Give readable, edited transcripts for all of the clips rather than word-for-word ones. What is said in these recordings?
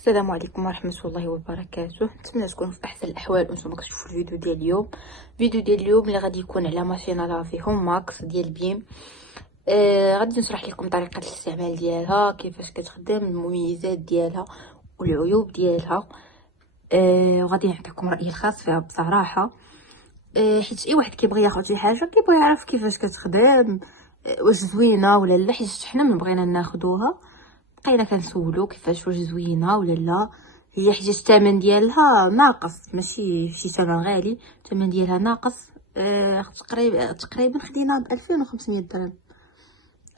السلام عليكم ورحمه الله وبركاته. نتمنى تكونوا في احسن الاحوال وانتم كتشوفوا الفيديو ديال اليوم. اللي غادي يكون على ماشينه لافي هوم ماكس ديال بيم. غادي نشرح لكم طريقه الاستعمال ديالها، كيفاش كتخدم، المميزات ديالها والعيوب ديالها. وغادي نعطيكم رايي الخاص فيها بصراحه. حيت اي واحد كيبغي ياخذ شي حاجه كيبغي يعرف كيفاش كتخدم، واش زوينه ولا لا. حيت حنا من بغينا ناخذوها بقينا كنسولو كيفاش، واش زوينه ولا لا. هي حيت الثمن ديالها ناقص، ماشي شي ثمن غالي، الثمن ديالها ناقص. تقريبا خدينا ب 2500 درهم.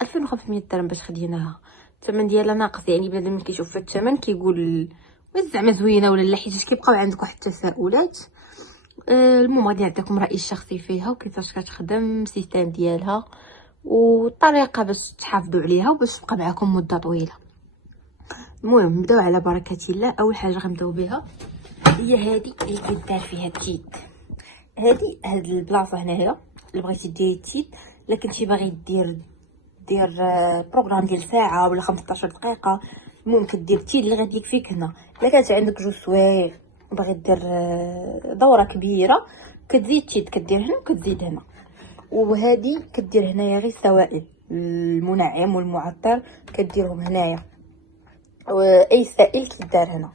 2500 درهم باش خديناها. الثمن ديالها ناقص، يعني بنادم ملي كيشوف الثمن كيقول واش زعما زوينه ولا لا. حيت كيبقاو عندك واحد التساؤلات. المهم غادي نعطيكم رايي الشخصي فيها وكيفاش كتخدم السيستم ديالها والطريقه باش تحافظوا عليها وباش تبقى معكم مده طويله. المهم نبداو على بركه الله. اول حاجه غنبداو بها هي هذه اللي كيدار فيها التيد. هاد البلاصه هنايا اللي بغيتي ديري التيد، الا كنتي باغي دير بروغرام ديال ساعه ولا 15 دقيقه، المهم كدير التيد اللي غادي يكفيك هنا. الا كانت عندك جوج سوايع باغي دير دوره كبيره، كتزيد التيد، كدير هنا وكتزيد هنا. وهذه كدير هنايا غير سوائل، المنعم والمعطر كديرهم هنايا، واي سائل كيدار هنا.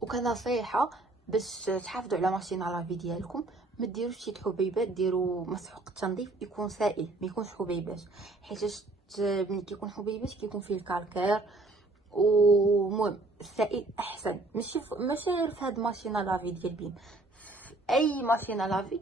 وكنصيحه باش تحافظوا على ماشينه لافي ديالكم، ما ديروش شي حبيبات، ديروا مسحوق التنظيف يكون سائل، ما يكونش حبيبات. حيت ملي كيكون حبيبات كيكون فيه الكالكير. ومهم السائل احسن، ماشي غير في هاد ماشينه لافي ديال بيم، في اي ماشينه لافي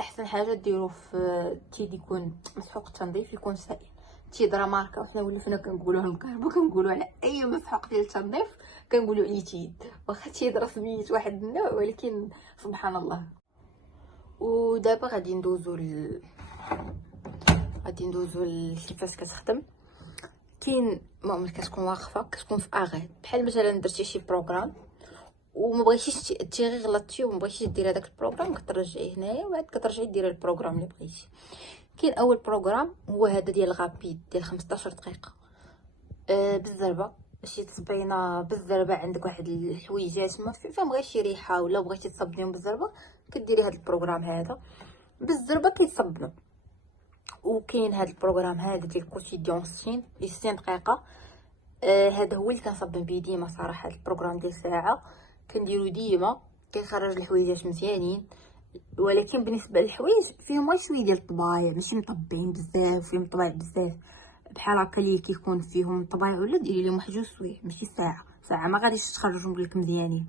احسن حاجه ديروا في تيد يكون مسحوق التنظيف، يكون سائل. تيد راه ماركه، وحنا ولفنا كنقولوها الكهرباء، كنقولوا على اي مسحوق ديال التنظيف كنقولوا عليه تيد، واخا تيد راه سميت واحد النوع، ولكن سبحان الله. ودابا غادي ندوزو كيفاش كتخدم. كاين ملي كتكون واقفه كتكون في اغي، بحال مثلا درتي شي بروغرام وما بغيتيش غير غلطتي وما بغيتيش ديري هذاك البروغرام، كترجعيه هنايا وعاد كترجعي ديري البروغرام اللي بغيتي. كاين اول بروغرام هو هذا ديال الغابيد ديال 15 دقيقه، بالزربه. شي تصبينه بالزربه، عندك واحد الحويجات ما فيهم غير شي ريحه ولا بغيتي تصبنيهم بالزربه، كديري هذا البروغرام هذا بالزربه كيتصبنوا. وكاين هذا البروغرام هذا ديال كوتيديون 60 دقيقه. هذا هو اللي كنصبن بيه ديما صراحه. البروغرام ديال ساعه كنديرو ديما، كيخرج الحويجات مزيانين. ولكن بالنسبه للحوايج فيهم غير شويه ديال الطبايع، ماشي مطبعين بزاف، فيهم طبايع بزاف بحال هكا اللي كيكون فيهم طبايع، ولا ديري لهم واحد جوج سوايع، ماشي ساعه ما غاديش تخرجهم لك مزيانين.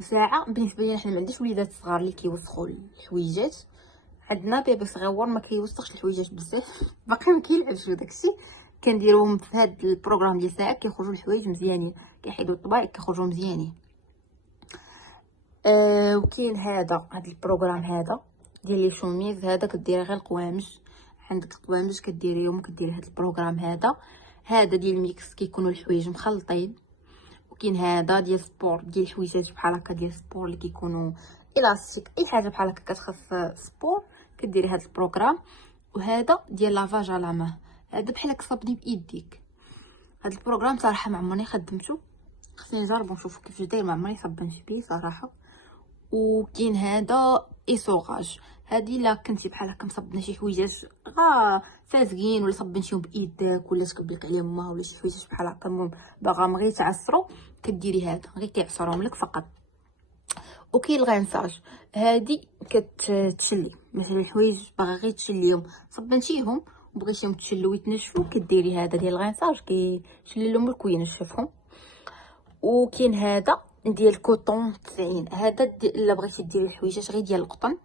ساعه بالنسبه لينا حنا ما عنديش وليدات صغار اللي كيوسخوا الحويجات، عندنا بيبي صغيور ما كيوسخش الحويجات بزاف باقي ما كيلعبش وداكشي. كنديروهم في هذا البروغرام ديال ساعه، كيخرجوا الحوايج مزيانين، كيحيدوا الطبايع كيخرجوا مزيانين. وكاين هذا البروغرام هذا ديال لي شوميز، هذا كديري غير القوامج، عندك القوامج كديريهم، كديري هذا البروغرام هذا ديال الميكس، كيكونوا الحوايج مخلطين. وكاين هذا ديال سبور، ديال الحويجات بحال هكا ديال سبور اللي كيكونوا الاستيك، اي حاجه بحال هكا كتخص سبور كديري هذا البروغرام. وهذا ديال لافاج على ماء، هذا بحال كتصبني بايديك. هذا البروغرام صراحه ما عمرني خدمته، خصني نجرب ونشوف كيفاش داير، ما عمرني صبنت بيه صراحه. وكاين هذا ايسوغاج، هذه الا كنتي بحال هكا مصبنه شي حويجات فازقين، ولا صبنتيهم بايدك، ولا تكبلك عليهم ما، ولا شي حويجات بحال هكا المهم باغا غير تعصرو، كديري هذا غير كيعصرهم لك فقط. وكاين الغنساج، هذه كتشلي مثلا الحوايج باغا غير تشليهم، صبنتيهم وبغيتيهم تشلو ويتنشفوا، كديري هذا ديال الغنساج كيشلي لهم الكوين ينشفهم. وكاين هذا ديال كوطون 90، هذا الا بغيتي ديري الحويجات غير ديال القطن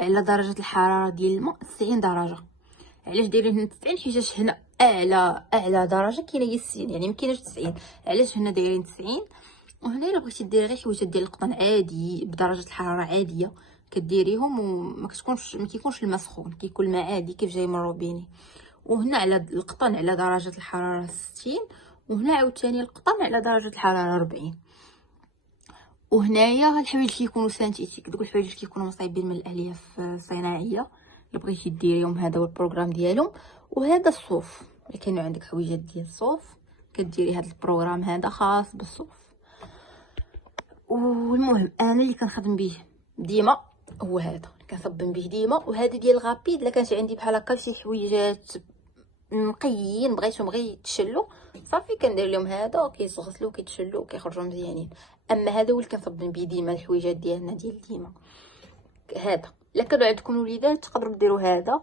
على درجه الحراره ديال الماء 90 درجه. علاش دايرين هنا 90؟ حيت هنا اعلى درجه كاينه هي 60، يعني مكايناش 90. علاش هنا دايرين 90؟ وهنا الا بغيتي ديري غير حويجات ديال القطن عادي بدرجه الحراره عاديه كديريهم، وما ما كيكونش الماء سخون، كيكون الماء عادي كيف جاي من الروبيني. وهنا على القطن على درجه الحراره 60، وهنا عاوتاني القطن على درجه الحراره 40. وهنايا الحوايج كيكونوا سانتيتيك، دوك الحوايج كيكونوا مصايبين من الالياف الصناعيه اللي بغيتي ديريهم، هذا هو البروغرام ديالهم. وهذا الصوف، الا كانوا عندك حويجات ديال الصوف كديري هذا البروغرام هذا خاص بالصوف. والمهم انا اللي كنخدم به ديما هو هذا اللي كنخدم به ديما، وهذا ديال غابيد. الا كانت عندي بحال هكا شي حويجات نقيين بغيتهم غير يتشلوا صافي كندير لهم هذا كيتغسلوا كيتشلوا كيخرجوا مزيانين. اما هذا هو اللي كنخدم به ديما الحويجات ديالنا ديال ديما هذا. الا كانوا عندكم وليدات تقدروا ديروا هذا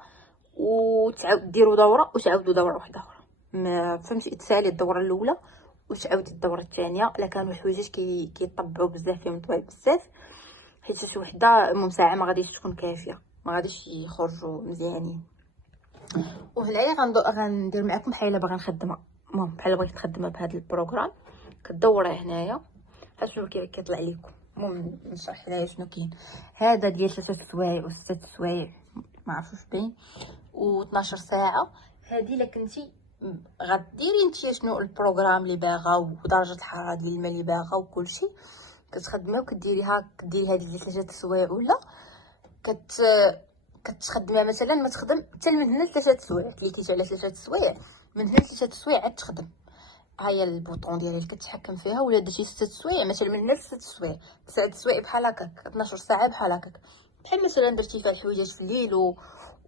وتعاود ديروا دوره وتعاودوا دوره واحده اخرى، ما فهمتي، تسالي الدوره الاولى وتعاودي الدوره الثانيه. الا كانوا الحويجات كيطبعوا بزاف فيهم طويل بزاف، حيت شي وحده المهم ساعه ما غاديش تكون كافيه، ما غاديش يخرجوا مزيانين. وهنايا غندير معكم بحال الا باغا نخدمها، المهم بحال بغيت نخدمها بهذا البروغرام كدوري هنايا شنو كيطلع لكم. المهم نشرح هنايا شنو كاين. هذا ديال 3 سوايع و 6 سوايع ما عرفتش واش باين و12 ساعه. هذه الا كنتي غديري نتيا شنو البروغرام اللي باغا ودرجه الحراره ديال الماء اللي باغا وكلشي، كتخدميها وكديريها هذه ديال 3 سوايع، ولا كتخدميها مثلا ما تخدم حتى من هنا ل 3 سوايع، كليكيتي على 3 سوايع من هنا ل 3 سوايع عاد تخدم. هاهي البوطون ديالي اللي كتحكم فيها. ولا درتي 6 سوايع مثلا من هنا ل 6 سوايع، 9 سوايع بحال هكاك، 12 ساعه بحال هكاك. بحال مثلا درتي فيها الحويجات في الليل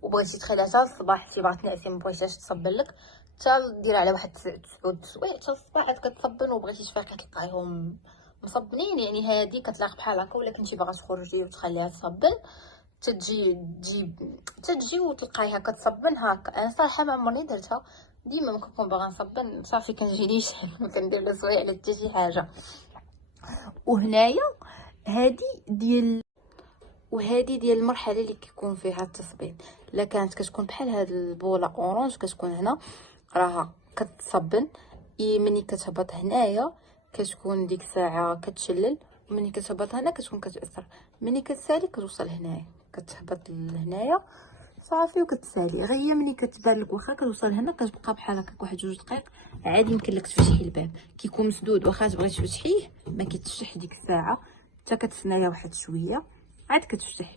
وبغيتي تخليها حتى الصباح، شي بغات تنعسي ما بغيتيهاش تصبن لك، حتى ديرها على واحد 9 سوايع حتى الصباح عاد كتصبن، وبغيتي تفيقي تلقايهم مصبنين. يعني هذه كتلاق بحال هكا. ولا كنتي باغا تخرجي وتخليها تصبن تجي وتلقايها كتصبن هكا. انا صراحه ما عمرني درتها، ديما ما كنكون باغا نصبن صافي كنجي لي سهل، ما كندير لا سوايع على حتى شي حاجه. وهنايا هادي ديال المرحله اللي كيكون فيها التصبين. الا كانت كتكون بحال هاد البوله اورانج كتكون هنا راها كتصبن، ملي كتهبط هنايا كتكون ديك الساعه كتشلل، وملي كتهبط هنا كتكون كتاثر، ملي كتسالي كتوصل هنايا كتهبط لهنايا صافي وكتسالي. غير ملي كتبان لك واخا كتوصل هنا كتبقى بحال هكاك واحد 2 دقائق عادي يمكن لك تفتحي الباب. كيكون مسدود واخا تبغي تفتحيه ما كيتفتح ديك الساعه، حتى كتسنايا واحد شويه عاد كتفتح.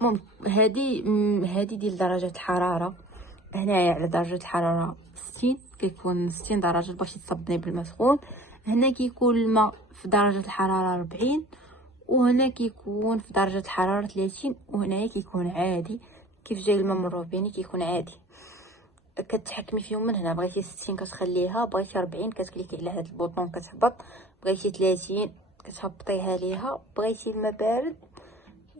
المهم هادي ديال درجه الحراره. هنايا على درجه الحراره 60 كيكون 60 درجه باش تصبني بالماء سخون. هنا كيكون الماء في درجه الحراره 40، وهنا كيكون في درجه الحراره 30، وهنايا كيكون عادي كيف جاي الماء من الروبيني كيكون عادي. كتحكمي فيهم من هنا. بغيتي 60 كتخليها، بغيتي 40 كتكليكي على هاد البوطون كتهبط، بغيتي 30 كتهبطيها ليها، بغيتي الماء بارد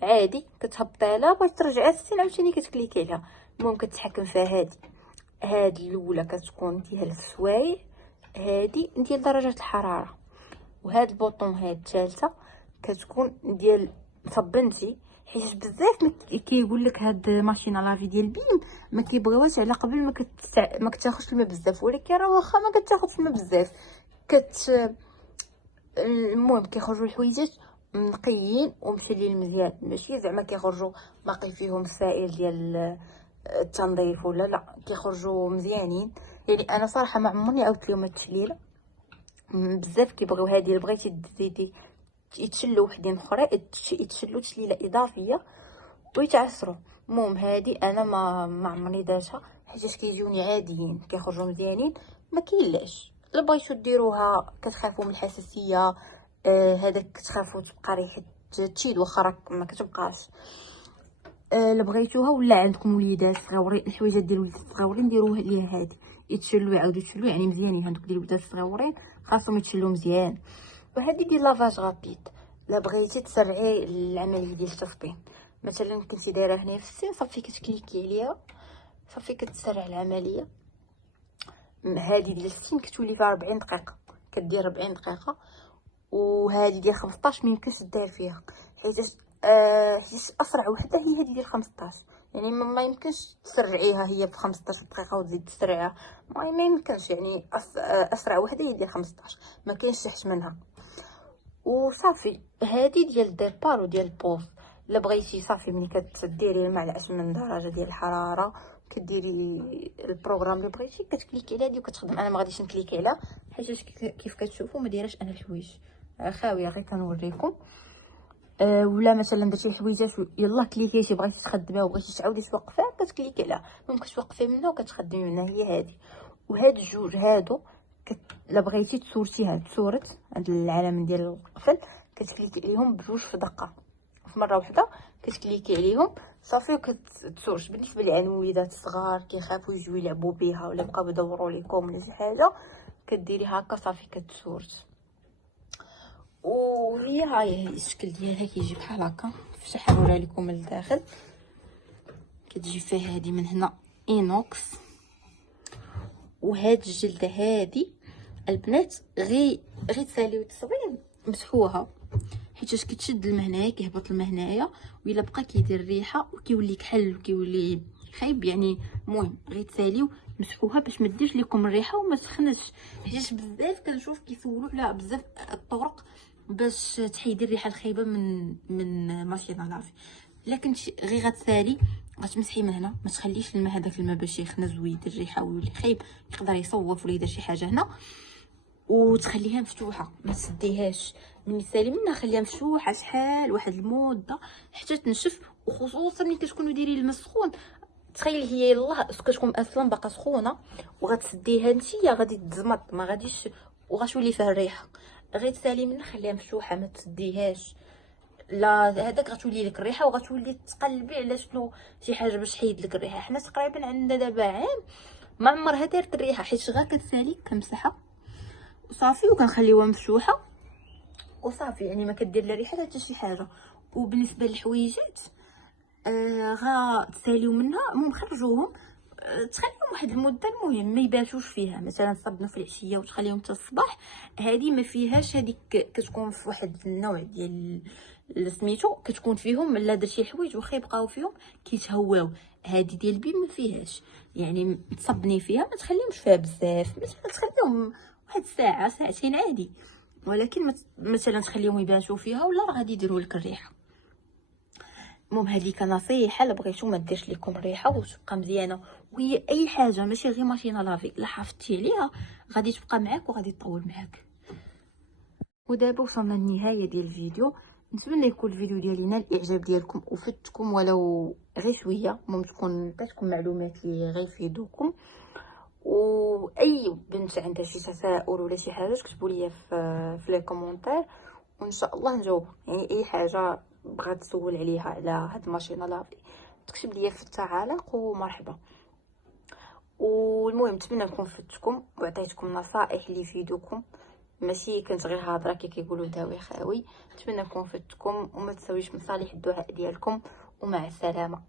عادي كتهبطي لها، بغيتي ترجعيها 60 عاوتاني كتكليكي عليها. المهم كتحكم فيها. هادي الاولى كتكون ديال السوايع، هادي ديال درجه الحراره، وهاد البوطون هاد الثالثه كتكون ديال صبنتي. حيت بزاف كيقول لك هاد ماشينه لافي ديال بيم ما كيبغيوهاش على قبل ما كتاخذش الماء بزاف، ولكن راه واخا ما كتاخذش الماء بزاف المهم كيخرجوا الحويجات نقيين ومشلين مزيان، ماشي زعما كيخرجوا باقي فيهم السائل ديال التنظيف ولا لا، كيخرجوا مزيانين. يعني انا صراحه ما عمرني عاودت لهم التشليله. بزاف كيبغيو هذه اللي بغيتي تزيدي يتشلوا وحدين اخرى يتشلوا تشليله اضافيه ويتعسروا. المهم هذه انا ما عمرني درتها حيت كيجوني عاديين كيخرجوا مزيانين، ما كاينلاش. الا بغيتو ديروها كتخافوا من الحساسيه هذاك كتخافوا تبقى ريحه تشيد واخا راك ما كتبقاش. الا بغيتوها ولا عندكم وليدات صغيورين الحويجات ديال الوليدات الصغيورين ديروها ليها هذه يتشلوا يعاودوا يتشلوا، يعني مزيانين. هذوك ديال الوليدات الصغيورين خاصهم يتشلوا مزيان. وهذه ديال لافاج غابيد. لا بغيتي تسرعي العمليه ديال التصبين، مثلا كنتي دايره هنا في السين صافي كتكليكي عليها صافي كتسرع العمليه. هذه ديال 60 كتولي فيها 40 دقيقه، كدير 40 دقيقه. وهذه ديال 15 ميمكنش دير فيها حيت اسرع وحده هي هذه ديال 15. يعني ما يمكنش تسرعيها هي ب 15 دقيقه وتزيد تسرعيها، ما يمكنش. يعني اسرع وحده هي ديال 15، ما كاينش تحت منها. وصافي هذه ديال الديبار وديال البوز. الا بغيتي صافي ملي كديري المعلقه من درجه ديال الحراره كديري البروغرام اللي بغيتي كتكليكي على هذه وكتخدم. انا ما غاديش نكليكي عليها حيت كيف كتشوفوا ما دايراش انا الحوايج خاويه، غير كنوريكم. ولا مثلا درتي الحويجات يلا كليكيتي بغيتي تخدميها وبغيتي تعاودي توقفيها كتكليكي عليها، ممكن توقفي منها وكتخدمي منها. هي هذه وهاد الجوج هادو لا بغيتي تصورتيها تصورت عند العلامه ديال القفل، كتكليكي عليهم بجوج في دقه، في مره واحده كتكليكي عليهم صافي وكتصورت. بالنسبه للعنوليدات الصغار كيخافوا يجيو يلعبوا بها ولا يبقاو يدوروا لكم ولا شي حاجه، كديري هكا صافي كتصورت. وهي هاي الشكل ديالها كيجي بحال هكا. نفتح نوريها لكم من الداخل. كتجي فيها هذه من هنا اينوكس، وهاد الجلده هذه البنات غير تساليو التصبين مسحوها، حيت كتشد المهنايا كيهبط المهنايا، وإلا بقى كيدير الريحه وكيولي كحل وكيولي خايب يعني. المهم غير تساليو مسحوها باش ما ديرش لكم الريحه وما تسخنش، حيت بزاف كنشوف كيسولوا على بزاف الطرق باش تحيدي الريحه الخايبه من ماشينا لافي. الا كنتي غير غتسالي غتمسحي من هنا، ما تخليش الماء هذاك الماء باش يخنز ويدير الريحه ويولي خايب، يقدر يصوف ولا يدير شي حاجه هنا. وتخليها مفتوحه ما تسديهاش، ملي تسالي منها خليها مفتوحه شحال واحد المده حتى تنشف. وخصوصا ملي كتكونوا دايرين الماء سخون، تخيلي هي يلاه كتكون اصلا باقا سخونه وغتسديها نتيا غادي تزمط ما غاديش وغتولي فيها الريحه. غير تسالي منها خليها مفتوحه ما تسديهاش، لا هذاك غتولي لك الريحه وغتولي تقلبي على شنو شي حاجه باش تحيد لك الريحه. حنا تقريبا عندنا دابا عام ما عمرها دارت الريحه، حيت غير كتسالي كنمسحها وصافي وكنخليوها مفتوحه وصافي، يعني ما كدير لا ريحه حتى شي حاجه. وبالنسبه للحويجات غا تساليو منها المهم خرجوهم، تخليهم واحد المده المهم ما يباتوش فيها، مثلا تصبنوا في العشيه وتخليهم حتى الصباح. هذه ما فيهاش، هذيك كتكون في واحد النوع ديال سميتو كتكون فيهم لا درتي الحوايج واخا يبقاو فيهم كيتهواو. هذه ديال البيم ما فيهاش، يعني تصبني فيها ما تخليهمش فيها بزاف، مثلا تخليهم واحد ساعه ساعتين عادي، ولكن مثلا تخليهم يباتوا فيها ولا راه غادي يديروا لك الريحه. المهم هذه كنصيحه لا بغيتو ما ديرش لكم الريحه وتبقى مزيانه. وهي اي حاجه ماشي غير ماشينا لافي لا حافظتي عليها غادي تبقى معاك وغادي تطول معاك. ودابا وصلنا للنهايه ديال الفيديو، نتمنى يكون الفيديو ديالي نال الاعجاب ديالكم وفدتكم ولو غير شويه، المهم تكون عطيتكم معلومات اللي غيفيدوكم. واي بنت عندها شي تساؤل ولا شي حاجه تكتبوا لي في لي كومونتير وان شاء الله نجاوب. يعني اي حاجه بغات تسول عليها على هاد الماشينه لافي تكتب لي في التعاليق ومرحبا. والمهم نتمنى نكون فدتكم وعطيتكم نصائح اللي يفيدوكم، ماشي كنت غير هضره كيقولوا داوي خاوي. نتمنى نكون فدتكم وما تساويش مصالح الدعاء ديالكم، ومع السلامه.